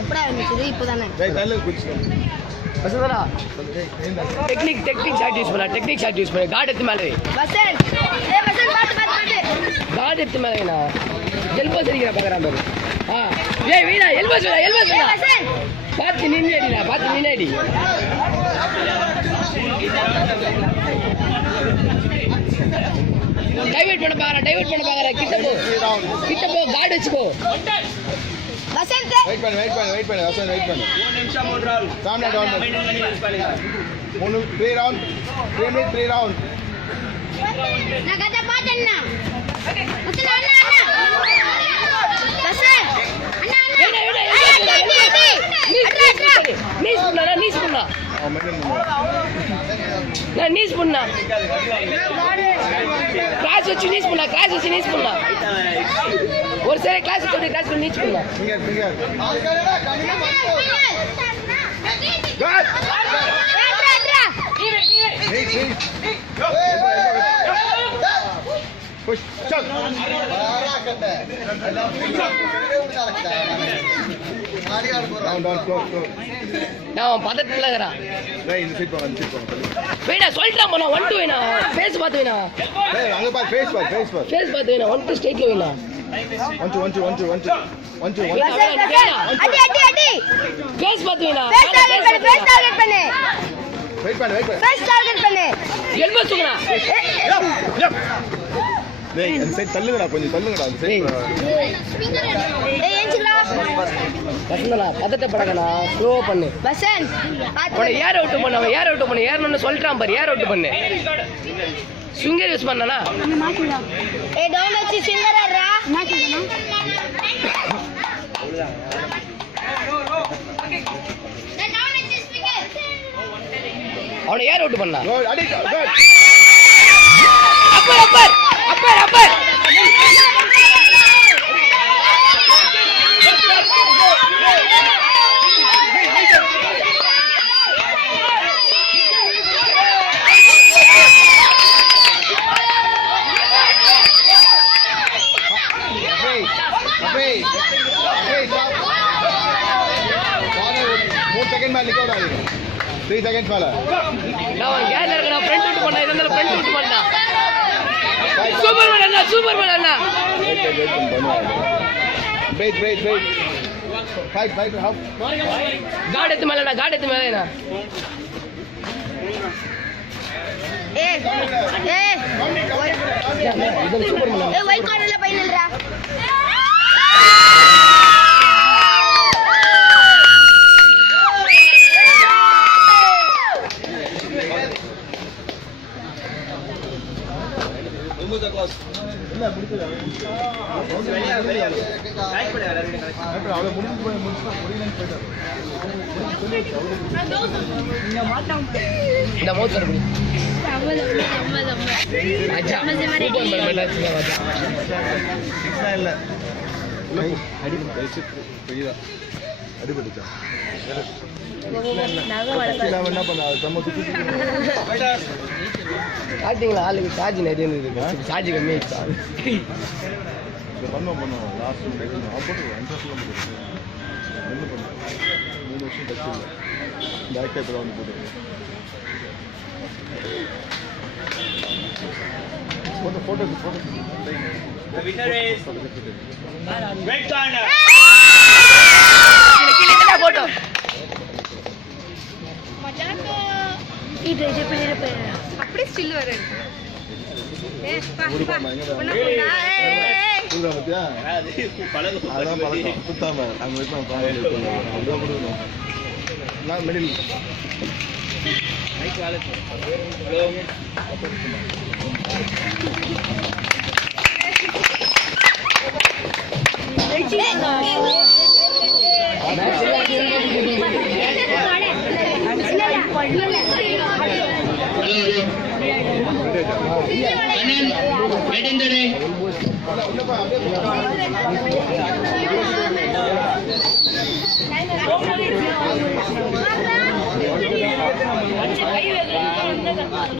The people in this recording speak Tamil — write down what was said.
எப்படா இருந்துச்சு இப்போதானே டெக்னிக் ஷாட் யூஸ் பண்ண கார்டு எடுத்து மேலே கார்டு எடுத்து மேலே எல்போ சரிக்கிற பார்க்குறான் பாரு ஏய் வீணா எல்போ பார்த்து நின்று அடி டைவர்ட் பண்ண பார்க்குறேன் கிட்ட போ கார்டு வச்சுக்கோ வசந்த் வெயிட் பண்ணு வசந்த் வெயிட் பண்ணு 3 நிமிஷம் 3 ரவுண்ட் சாமனா டவுன் 3 ரவுண்ட் நான் கதை பார்த்தேன்னா வசந்த் அண்ணா நீஸ் பண்ணா கிளாஸ் வச்சு நீஸ் பண்ணா ஒரு சரி கிளாஸ் பண்ணி நீச் பண்ணா push chal down close நான் பதட்டத்துல இருக்கறேன் டேய் இந்த சைடு போங்க வேணா சொல்றா போனா 1 2 வேணா ஃபேஸ் பாத்து வேணா டேய் அங்க பாரு ஃபேஸ் பாத்து வேணா 1 2 ஸ்ட்ரைட்ல வேணா 1 2 அடி ஃபேஸ் பாத்து வேணா ஃபேஸ் டார்கெட் பண்ணு வெயிட் பண்ணு ஃபேஸ் டார்கெட் பண்ணு எல்போ தூக்குனா டேய் அந்த சைடு தள்ளுங்கடா கொஞ்சம் தள்ளுங்கடா அந்த சைடு ஏய் ஏஞ்சிடா வசந்தனா பதட்டப்படகனா ஸ்லோ பண்ணு வசந்த் அவனை ஏர் அவுட் பண்ணு ஏர்னு சொல்றான் பாரு ஏர் அவுட் பண்ணு ஸ்விங்கர் யூஸ் பண்ணனா மாட்டிடா ஏய் டவுன் வச்சு ஸ்விங்கர் ஆடுறா மாட்டிடா அவனை ஏர் அவுட் பண்ணா அடி அப்பர் செகண்ட் மேல நிக்க விடாதீங்க 3 செகண்ட்ஸ் மேல நான் கேர்ல இருக்கற ஃப்ரண்ட் விட்டு பண்ணா இதனால ஃப்ரண்ட் விட்டு பண்ணா சூப்பர்மேன் அண்ணா வெயிட் ஃபைட் ஹவ் கார்டு எடுத்து மேலனா ஏய் சூப்பர்மேன் ஒயிட் கார்டுல பை நில்றா இல்ல முடிச்சதா லைக் பண்ணு எல்லாரும் அவளை முடிஞ்சு முடியலன்னு போயிட்டாரு இந்த மோட் கர் பண்ணி अच्छा இல்ல அடி பெரியதா அடிபட்டுச்சா என்ன பண்ண ஸ்டார்டிங்ல ஆளுக்கு சார்ஜ் நிறைய இருந்தது சார்ஜ் கம்மி ஆயிடுச்சா பண்ணுவோம் லாஸ்ட் போட்டு 3 வருஷம் டச் இல்லை டேரக்டாக இப்போ வந்து போட்டு photo The winner is red corner. कितना फोटो மச்சானோ இது பண்ணி அப்படியே ஸ்டில் வரேன்